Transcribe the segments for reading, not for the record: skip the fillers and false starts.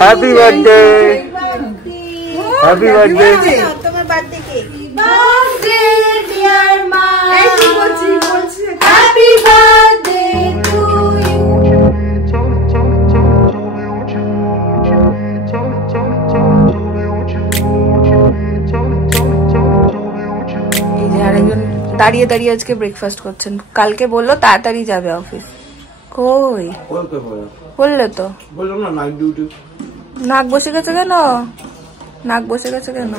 Happy birthday happy birthday তোমার birthday cake birthday dear মা বলছি হ্যাপি বার্থডে টু ইউ এই যে আরেকজন দাঁড়িয়ে দাঁড়িয়ে আজকে ব্রেকফাস্ট করছেন কালকে বললো তাড়াতাড়ি যাবে অফিস কই বললে তো বললাম না নাইট ডিউটি নাক বসে গেছে কেন নাক বসে গেছে কেন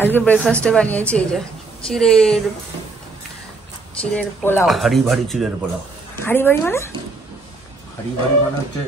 আজকে ব্রেকফাস্টে বানিয়েছি এই যে চিড়ের পোলাও হাড়ি ভারী চিড়ের পোলাও হাড়ি ভারী মানে হচ্ছে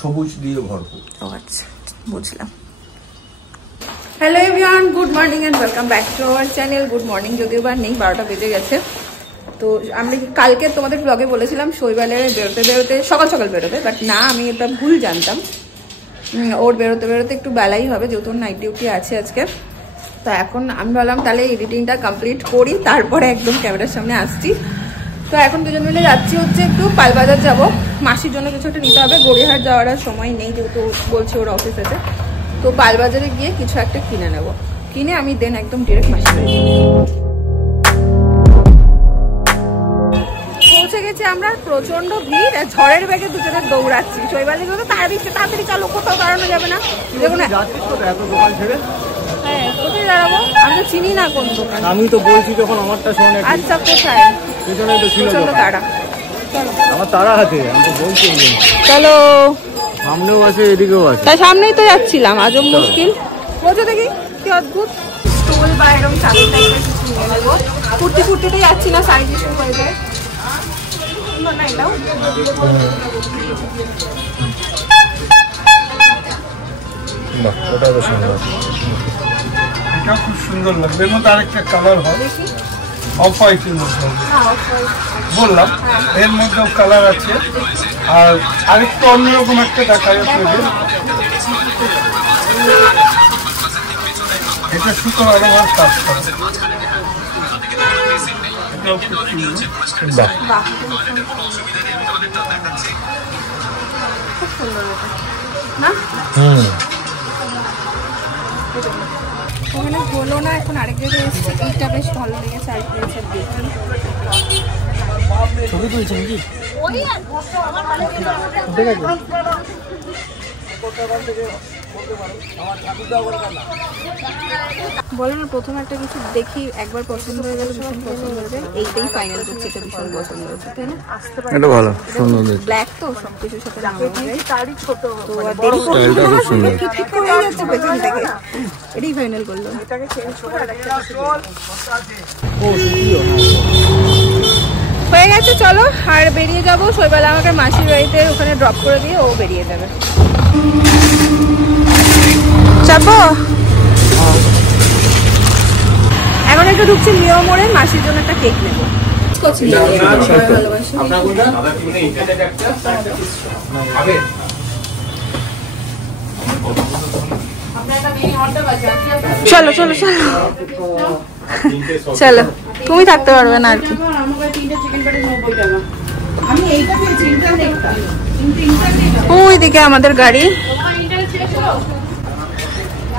সবুজ দিয়ে ভরপুর ও আচ্ছা বুঝলাম hello everyone good morning and welcome back to our channel good morning যদিও বা নেই 12টা বেজে গেছে তো আমি কালকে তোমাদের ব্লগে বলেছিলাম শৈবালে বেরোতে বেরোতে সকাল সকাল বেরোবে বাট না আমি এটা ভুল জানতাম ওর বেরোতে বেরোতে একটু বেলাই হবে যেহেতু নাইট ডিউটি আছে আজকে তো এখন আমি ভাবলাম তাহলে এডিটিংটা কমপ্লিট করি তারপরে একদম ক্যামেরার সামনে আসছি তো এখন দুজন মিলে যাচ্ছি হচ্ছে একটু পালবাজার যাব মাসির জন্য কিছু একটা নিতে হবে গড়িয়াহাট যাওয়ার সময় নেই যেহেতু বলছে ওর অফিস আছে তো পালবাজারে গিয়ে কিছু একটা কিনে নেব কিনে আমি দেন একদম ডিরেক্ট মাসির বাড়ি পৌঁছে গেছি আমরা প্রচন্ড ভিড় আর ঝড়ের বেগে দুজনে দৌড়াচ্ছি শৈবালি তো তাড়াতাড়ি চালু কোথাও দাঁড়ানো যাবে না দেখুন হ্যাঁ কোথায় দাঁড়াবো আমি তো চিনি না কোন দোকান আমি তো বলছি যখন আমারটা শোনে আচ্ছা কোথায় পেছনে তো ছিল দাঁড়া চলো আমার তারা আছে আমি তো বলছি চলো সামনেও আছে এদিকেও আছে তাই সামনেই তো যাচ্ছিলাম আজব মুশকিল বলছো দেখি কি অদ্ভুত স্টুল বা এরকম চাদর টাইপের কিছু নিয়ে নেবো কুর্তিতে যাচ্ছি না সাইজ ইস্যু হয়ে যায় না এটাও ওটা তো সুন্দর এটা খুব সুন্দর লাগবে এর মধ্যে আরেকটা কালার হয় অফ হোয়াইটের মধ্যে বললাম এর মধ্যেও কালার আছে আর আরেকটু অন্যরকম একটা দেখা যাচ্ছে এটা সুতো আলাদা কাজ করে ওখানে হলো না এখন আরেক জায়গায় এসেছে এইটা বেশ ভালো লেগেছে আর পেয়েছে দেখি ছবি তুলছে নাকি বলো না প্রথমে একটা কিছু দেখি একবার পছন্দ হয়ে গেলে ভীষণ পছন্দ হয়ে যায় এইটাই ফাইনাল করছি এটা ভীষণ পছন্দ হয়েছে তাই না এটা ভালো সুন্দর ব্ল্যাক তো সবকিছুর সাথে তারই ছোট তো দেরি করতে ঠিক করে যাচ্ছে পেছন থেকে এটাই ফাইনাল করলাম এটাকে চেঞ্জ করে আরেকটা হয়ে গেছে চলো আর বেরিয়ে যাবো শৈবাল আমাকে মাসির বাড়িতে ওখানে ড্রপ করে দিয়ে ও বেরিয়ে যাবে চাপো এখন একটু ঢুকছি লিও মোড়ে মাসির জন্য একটা কেক নেবো চলো চলো চলো চলো তুমি থাকতে পারবে না আর কি ওই দিকে আমাদের গাড়ি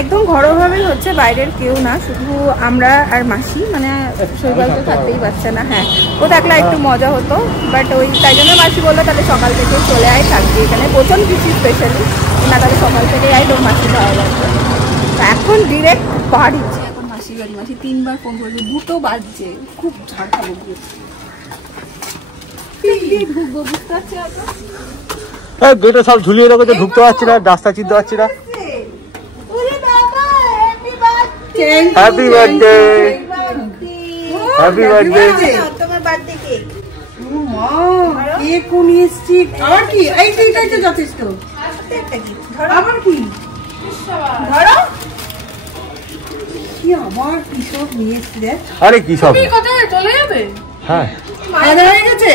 একদম ঘরোয়াভাবেই হচ্ছে বাইরের কেউ না শুধু আমরা আর মাসি মানে শৈবাল তো থাকতেই পারছে না হ্যাঁ ও থাকলে একটু মজা হতো বাট ওই তাই জন্য মাসি বললো তাহলে সকাল থেকে চলে আয় থাকবি এখানে প্রথম কিছু স্পেশালি না তাহলে সকাল থেকে আয় তোর মাসি ভালো লাগবে এখন ডিরেক্ট বাড়ি এখন মাসি বাড়ি মাসি 3বার ফোন করছে 2টো বাজছে খুব ঝড় খাবো ঢুকবো বুঝতে পারছি গেটে সব ঝুলিয়ে রেখেছে ঢুকতে পারছি না রাস্তা চিনতে পারছি না হ্যাপি বার্থডে হ্যাপি বার্থডে তোমার বার্থডে কেক কেক নিয়ে এসেছি আবার কি এইটাই তো যথেষ্ট আবার কি ধরো কি আবার কি সব নিয়ে এসেছি রে আরে কি সব কোথায় চলে যাবে হ্যাঁ খাওয়া হয়ে গেছে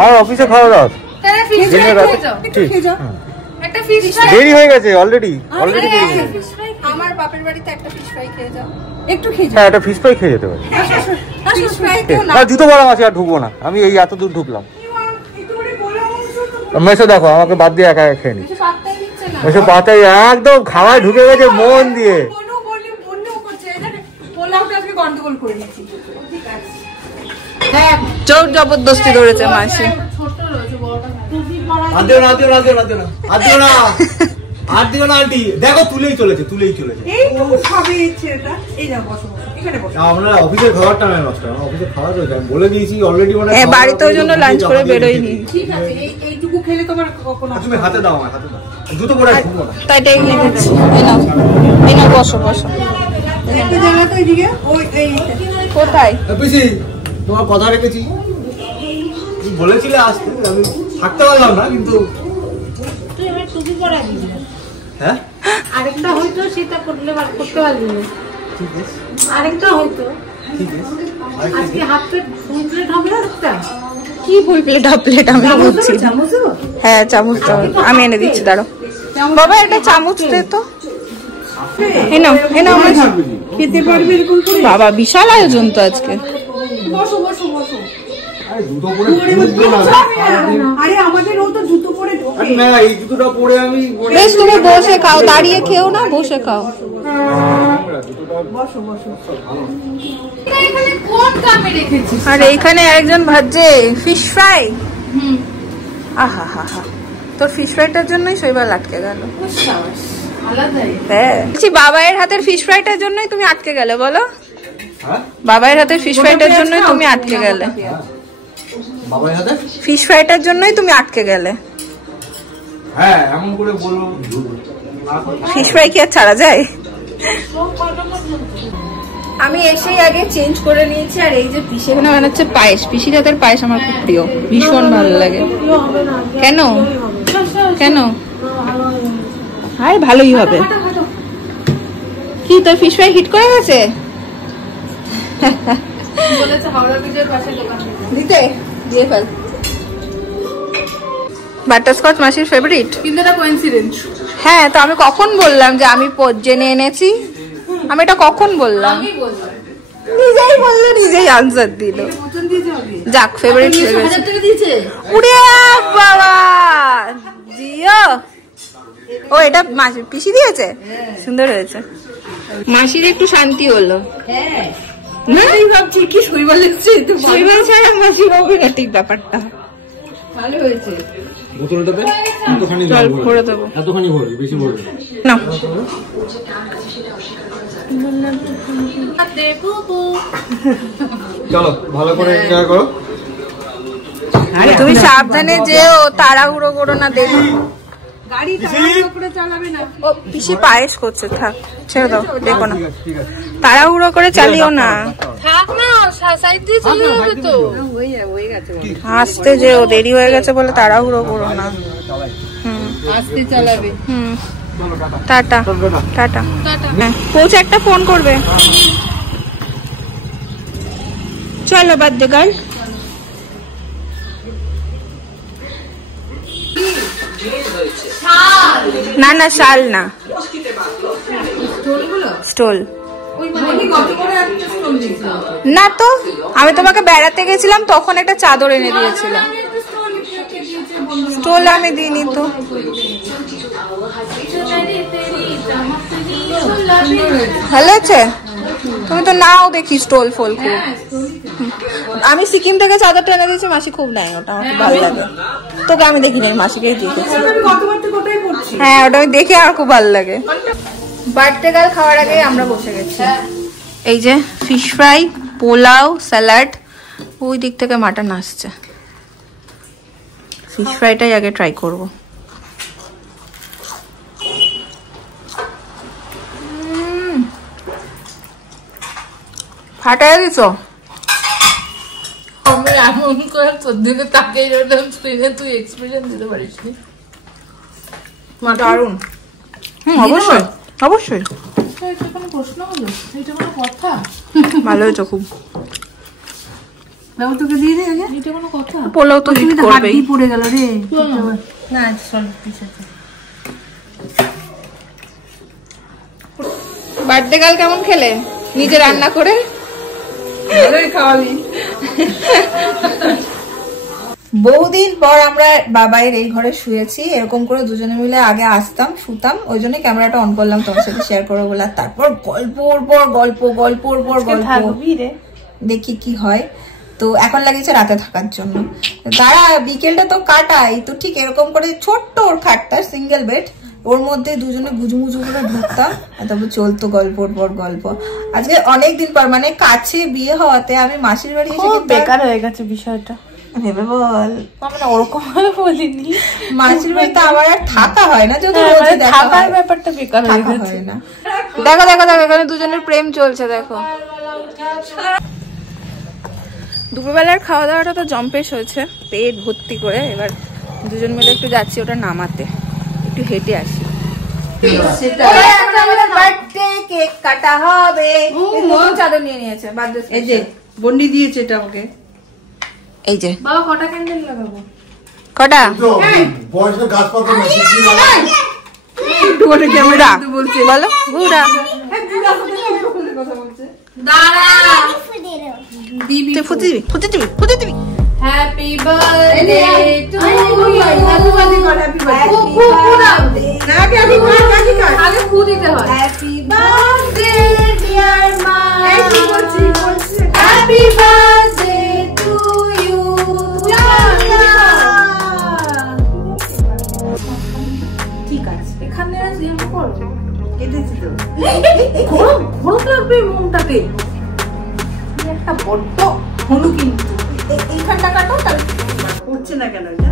আর অফিসে খাওয়া দাওয়া একটু খেয়ে যাও দেরি হয়ে গেছে অলরেডি দেরি হয়ে গেছে আমার বাপের বাড়িতে একটা ফিশ ফ্রাই খেয়ে যাও, একটু খেয়ে হ্যাঁ একটা ফিশ ফ্রাই খেয়ে যেতে পারি। ফিশ ফ্রাই কেউ না। আর জুতো পরা মাছি আর ঢুকবো না, আমি এই এত দূর ঢুকলাম। মেসো দেখো আমাকে বাদ দিয়ে একা একা খেয়ে নি, পাত্তাই দিচ্ছে না। মেসো পাতাই একদম খাওয়ায় ঢুকে গেছে মন দিয়ে। গন্ডগোল করে দিচ্ছি। জোর জবরদস্তি ধরেছে মাসি। দেখো তুলেই চলেছে, তুলেই চলেছে। এইটুকু খাবে ছেলেটা। এই না বসো বসো, এখানে বসো। আমরা অফিসের খাবারটা নয় নষ্ট, অফিসের খাবার রয়েছে, আমি বলে দিয়েছি অলরেডি। মানে বাড়িতে ওই জন্য লাঞ্চ করে বেরোয়নি। ঠিক আছে, এইটুকু খেলে তোমার কোনো তুমি হাতে দাও, আমার হাতে দাও, জুতো পরে ঢুকবো না। তাই এটাই নিয়ে নিচ্ছি। এই নাও বসো বসো। একটা জায়গা তো এইদিকে, ওই এই কোথায়? পিসি তোমার কথা রেখেছি, তুমি বলেছিলে আসতে, আমি থাকতে পারলাম না কিন্তু। তুই আমার টুপি পরা দিবি। হ্যাঁ আরেকটা হয়তো সেটা করতে পারবি না। ঠিক আছে, আরেকটা হয়তো ঠিক আছে। আজকে হাফ প্লেট ফুল প্লেট হবে না একটা? কি ফুল প্লেট হাফ প্লেট আমি বুঝছি। চামচ দেবো? হ্যাঁ চামচ দাও, আমি এনে দিচ্ছি দাঁড়ো। বাবা একটা চামচ দে তো। এই নাও এই নাও আমার। খেতে পারবে এরকম করে? বাবা বিশাল আয়োজন তো আজকে। বসো বসো বসো। আরে জুতো পরে ঢুকবো না। আরে আমাদের ও তো জুতো পরে ঢোকে। আরে না, এই জুতোটা পরে আমি বেশ তুমি বসে খাও, দাঁড়িয়ে খেও না, বসে খাও। বসো বসো। আর এইখানে একজন ভাজছে ফিশ ফ্রাই। আহা হা হা, তোর ফিশ ফ্রাইটার জন্যই শৈবাল আটকে গেল। হ্যাঁ বাবাইয়ের হাতের ফিশ ফ্রাইটার জন্যই তুমি আটকে গেলে বলো। বাবাইয়ের হাতের ফিশ ফ্রাইটার জন্যই তুমি আটকে গেলে। বাবার হাতে ফিশ ফ্রাইটার জন্যই তুমি আটকে গেলে। হ্যাঁ এমন করে বলবো, ফিশ ফ্রাই কি আর ছাড়া যায়? আমি এসেই আগে চেঞ্জ করে নিয়েছি। আর এই যে পিসি এখানে বানাচ্ছে পায়েস, পিসির হাতের পায়েস আমার খুব প্রিয়, ভীষণ ভালো লাগে। কেন কেন? আর ভালোই হবে। কি তোর ফিশ ফ্রাই হিট করে গেছে? দিতে দিয়ে ফেল। বাটারস্কচ মাসির ফেভারিট। কিন্তু এটা কোইন্সিডেন্স। হ্যাঁ তো আমি কখন বললাম যে আমি জেনে এনেছি? আমি এটা কখন বললাম? নিজেই বললো, নিজেই আনসার দিল। যাক ফেভারিট হয়ে গেছে। উড়ে বাবা জিও। ও এটা মাসি পিসি দিয়েছে, সুন্দর হয়েছে। মাসির একটু শান্তি হলো। ভাবছি কি শৈবাল এসছে, শৈবাল ছাড়া মাসি হবে না ঠিক ব্যাপারটা। ভালো হয়েছে। বোতলটাতে এতখানি জল ভরে দেবো, এতখানি ভরবি, বেশি ভরবি না। চলো ভালো করে এনজয় করো। তুমি সাবধানে যেও, তাড়াহুড়ো করো না। দেখো গাড়ি তাড়াহুড়ো করে চালাবে না। ও পিসি পায়েস করছে, থাক ছেড়ে দাও, দেখো না তাড়াহুড়ো করে চালিও না। থাক না, সাইড দিয়ে চলে যাবে তো। হয়ে গেছে। আসতে যেও, দেরি হয়ে গেছে বলে তাড়াহুড়ো করো না। আস্তে চালাবে। Tata tata. হ্যাঁ, পৌঁছে একটা ফোন করবে। চলো বার্থডে গার্ল। না না শাল না, স্টোল না। তো আমি তোমাকে বেড়াতে গেছিলাম তখন একটা চাদর এনে দিয়েছিলাম। স্টোল আমি দিইনি তো। ভালো আছে? তুমি তো নাও দেখি স্টোল ফোল খুব। আমি সিকিম থেকে চাদরটা এনে দিয়েছি, মাসি খুব নেয় ওটা, আমার খুব ভালো লাগে। তোকে আমি দেখিনি, মাসিকেই দেখেছি। হ্যাঁ ওটা আমি দেখে আমার খুব ভালো লাগে। বার্থডে গার্ল খাওয়ার আগে আমরা বসে গেছি। এই যে ফিশ ফ্রাই, পোলাও, স্যালাড, ওই দিক থেকে মাটন আসছে। ফিশ ফ্রাইটাই আগে ট্রাই করব। ফাটাই দিছো? আমি এমন করে তোর দিকে তাকিয়ে রইলাম স্ক্রিনে, তুই এক্সপ্রেশন দিতে পারিস নি। দারুন। অবশ্যই অবশ্যই। এটা কোনো প্রশ্ন হলো? এটা কোনো কথা? ভালো হয়েছে খুব। বাবু তোকে দিয়ে দে আগে। এটা কোনো কথা? পোলাও তো হিট করবেই। হাড্ডি পড়ে গেল রে। না চল পিছ আছে। বার্থডে গাল কেমন খেলে নিজে রান্না করে? ভালোই খাওয়াবি। বহুদিন পর আমরা বাবাইয়ের এই ঘরে শুয়েছি, এরকম করে দুজনে মিলে আগে আসতাম শুতাম, ওই জন্য ক্যামেরাটা অন করলাম তোমার সাথে শেয়ার করবো বলে। তারপর গল্পর পর গল্প, গল্পর পর গল্প, দেখি কি হয়। তো এখন লাগিয়েছে রাতে থাকার জন্য। তারা বিকেলটা তো কাটাই, তো ঠিক এরকম করে ছোট্ট ওর খাটটা সিঙ্গেল বেড, ওর মধ্যে দুজনে গুজুমুজু করে ঢুকতাম, তারপর চলতো গল্পর পর গল্প। আজকে অনেকদিন পর, মানে কাছে বিয়ে হওয়াতে আমি মাসির বাড়ি এসে বেকার হয়ে গেছে বিষয়টা, ভেবে বল। মানে ওরকম ভাবে বলিনি, মাসির বাড়িতে আমার আর থাকা হয় না, যদি থাকার ব্যাপারটা বেকার হয়ে গেছে না। দেখো দেখো দেখো, এখানে দুজনের প্রেম চলছে দেখো। দুপুরবেলার খাওয়া দাওয়াটা তো জম্পেশ হয়েছে, পেট ভর্তি করে। এবার দুজন মিলে একটু যাচ্ছি ওটা নামাতে, একটু হেঁটে আসি। কেক কাটা হবে, চাদর নিয়ে নিয়েছে, এই যে বন্ডি দিয়েছে এটা আমাকে। এই যে বাবা কটা ক্যান্ডেল লাগাবো? কটা বয়সের গাছপাতা ক্যামেরা বলো বুড়া হ্যাপি বার্থডে টু ইউ, আগে ফু দিতে হয়। হ্যাপি বার্থডে ডিয়ার মা, হ্যাপি বার্থডে টু ইউ। ঠিক আছে, এখানে জিম করো, কেটেছি তো, ঘোরো লাগবে মুখটাতে, একটা বড্ড হলু কিন্তু এইখানটা কাটো, তাহলে হচ্ছে না কেন এটা?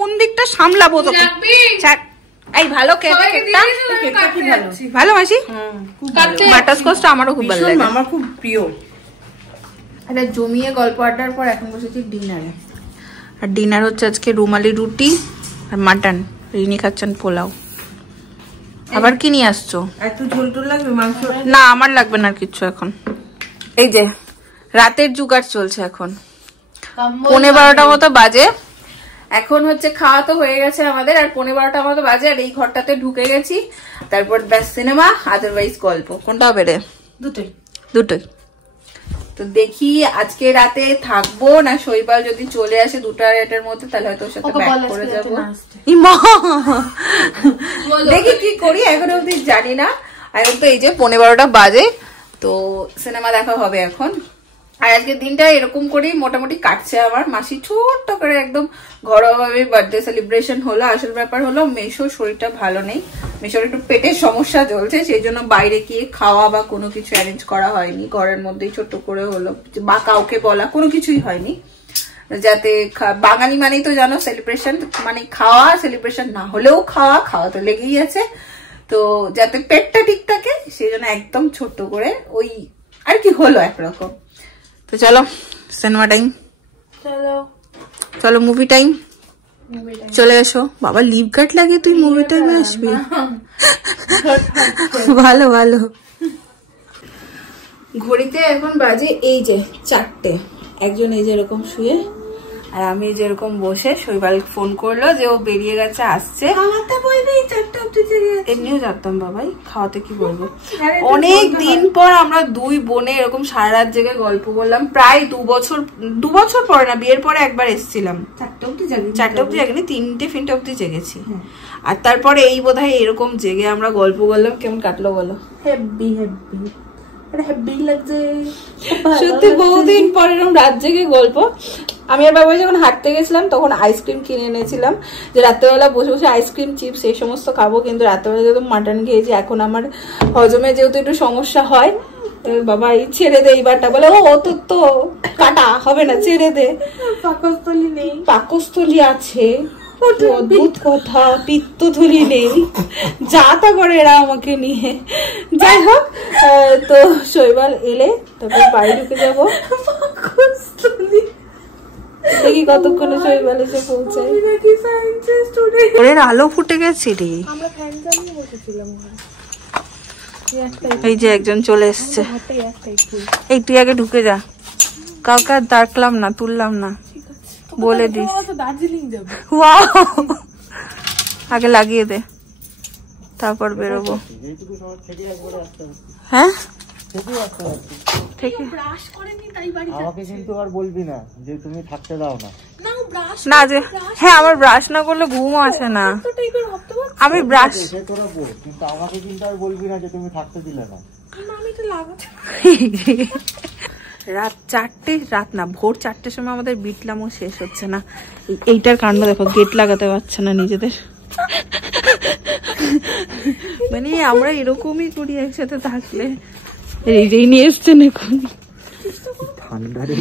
কোন দিকটা সামলাবো তো? এই ভালো খেতে কেকটা, ভালো মাসি। বাটারস্কচটা আমারও খুব ভালো লাগে, আমার খুব প্রিয়। এটা জমিয়ে গল্প আড্ডার পর এখন বসেছি ডিনারে। আর ডিনার হচ্ছে আজকে রুমালি রুটি আর মাটন, রিনি খাচ্ছেন পোলাও। আবার কি নিয়ে আসছো? একটু ঝোল টোল লাগবে মাংস? না আমার লাগবে না কিছু এখন। এই যে রাতের জুগাড় চলছে এখন, 11:15 মতো বাজে। এখন হচ্ছে খাওয়া তো হয়ে গেছে আমাদের, আর 11:15 মতো বাজে। আর এই ঘরটাতে ঢুকে গেছি, তারপর ব্যাস সিনেমা, আদারওয়াইজ গল্প। কোনটা হবে রে? দুটোই। তো দেখি আজকে রাতে থাকবো না শৈবাল যদি চলে আসে 2:30 মধ্যে, তাহলে হয়তো ওর সাথে ব্যাক করে যাবো। দেখি কি করি, এখন অব্দি জানি না। এখন তো এই যে 11:15 বাজে, তো সিনেমা দেখা হবে এখন। আর আজকে দিনটা এরকম করেই মোটামুটি কাটছে আমার। মাসি ছোট্ট করে একদম ঘরোয়াভাবে বার্থডে সেলিব্রেশন হলো। আসল ব্যাপার হলো মেশোর শরীরটা ভালো নেই, মেশোর একটু পেটের সমস্যা চলছে, সেই জন্য বাইরে গিয়ে খাওয়া বা কোনো কিছু অ্যারেঞ্জ করা হয়নি। ঘরের মধ্যেই ছোট্ট করে হলো, বা কাউকে বলা কোনো কিছুই হয়নি। যাতে বাঙালি মানেই তো জানো সেলিব্রেশন মানে খাওয়া, সেলিব্রেশন না হলেও খাওয়া, খাওয়া তো লেগেই আছে। তো যাতে পেটটা ঠিক থাকে সেই জন্য একদম ছোট্ট করে ওই আর কি হলো একরকম। তো চলো সিনেমা টাইম, চলো মুভি টাইম, চলে এসো। বাবা লিপ গার্ড লাগিয়ে তুই মুভি টাইমে আসবি? ভালো ভালো। ঘড়িতে এখন বাজে এই যে 4টে। একজন এই যে এরকম শুয়ে, আর আমি যেরকম বসে। শৈবাল ফোন করলো যে ও বেরিয়ে গেছে, আসছে। এমনিও জানতাম বাবাই, খাওয়াতে কি বলবো। অনেক দিন পর আমরা দুই বোনে এরকম সারা রাত জেগে গল্প বললাম। প্রায় 2 বছর পরে না, বিয়ের পরে একবার এসেছিলাম। 4টে অব্দি জাগিনি, 3টে অব্দি জেগেছি। আর তারপরে এই বোধহয় এরকম জেগে আমরা গল্প বললাম। কেমন কাটলো বলো? হেব্বি লাগছে সত্যি, বহুদিন পর এরকম রাত জেগে গল্প। আমি আর বাবা যখন হাঁটতে গেছিলাম তখন আইসক্রিম কিনে এনেছিলাম, যে রাত্রেবেলা বসে বসে আইসক্রিম চিপস এই সমস্ত খাবো, কিন্তু রাত্রেবেলা যেহেতু মাটন খেয়েছি এখন আমার হজমে যেহেতু একটু সমস্যা হয়, বাবা এই ছেড়ে দে এইবারটা, বলে ও তোর তো কাটা হবে না, ছেড়ে দে। পাকস্থলী নেই, পাকস্থলী আছে, অদ্ভুত কথা, পিত্তথলি নেই, যা তা করে এরা আমাকে নিয়ে। যাই হোক, তো শৈবাল এলে তারপর বাড়ি ঢুকে যাবো। দেখি কতক্ষণে শৈবাল এসে পৌঁছায়। ওর আলো ফুটে গেছে রে, এই যে একজন চলে এসছে। এই তুই আগে ঢুকে যা, কাউকে আর ডাকলাম না, তুললাম না, বলে দিস। আগে লাগিয়ে দে, তারপর বেরোবো। হ্যাঁ আমাকে কিন্তু আর বলবি না যে তুমি থাকতে দাও না। না যে হ্যাঁ, আমার ব্রাশ না করলে ঘুম আসে না। আমি ব্রাশ তোরা বল, কিন্তু আমাকে কিন্তু আর বলবি না যে তুমি থাকতে দিলে না। রাত 4টে, রাত না ভোর 4টের সময় আমাদের বিটলামও শেষ হচ্ছে না। এইটার কাণ্ড দেখো, গেট লাগাতে পারছে না নিজেদের। মানে আমরা এরকমই করি একসাথে থাকলে। এই যে নিয়ে এসছেন এখন ঠান্ডা রে,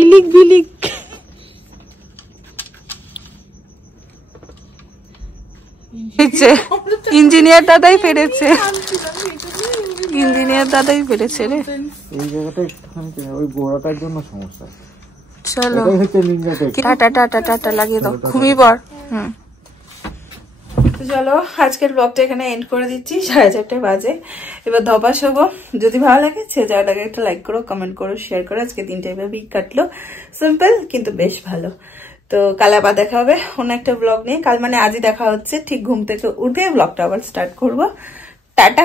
ইলিক বিলিক। ইঞ্জিনিয়ার দাদাই পেরেছে, ইঞ্জিনিয়ার দাদাই পেরেছে রে। এই জায়গাটা একটুখানি ওই গোড়াটার জন্য সমস্যা। চলো টাটা টাটা টাটা লাগিয়ে দাও, ঘুমিয়ে পড়। তো চলো আজকের ব্লগটা এখানে এন্ড করে দিচ্ছি, 4:30 বাজে। এবার ধপাস হবো। যদি ভালো লাগে যাওয়ার আগে একটা লাইক করো, কমেন্ট করো, শেয়ার করো। আজকে দিনটা এভাবেই কাটলো, সিম্পল কিন্তু বেশ ভালো। তো কাল আবার দেখা হবে অন্য একটা ব্লগ নিয়ে। কাল মানে আজই দেখা হচ্ছে, ঠিক ঘুম থেকে উঠে ব্লগটা আবার স্টার্ট করবো। টাটা।